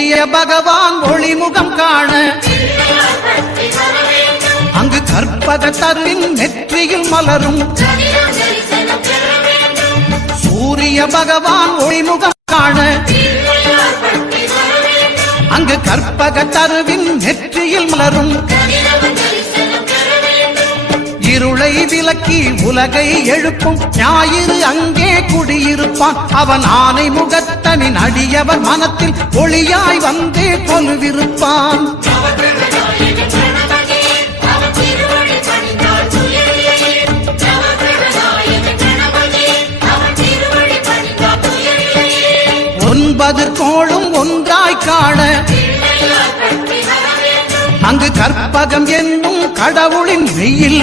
சூரிய பகவான் ஒளிமுகம் காண அங்கு கற்பக தருவின் நெற்றியில் மலரும் சூரிய பகவான் ஒளிமுகம் காண அங்கு கற்பக தருவின் நெற்றியில் மலரும் இருளை விலக்கி உலகை எழுப்பும் ஞாயிறு அங்கே குடியிருப்பான் அவன் ஆனை முகத்தனின் அடியவர் மனத்தில் ஒளியாய் வந்தே கொலுவிருப்பான் ஒன்பது கோளும் ஒன்றாய் காண அங்கு கற்பகம் என்னும் கடவுளின் வெயில்